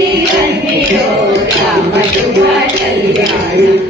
श्री राम तुझा कल्याण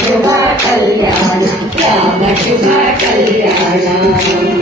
Kalyana, Kalyana, Kalyana, Kalyana,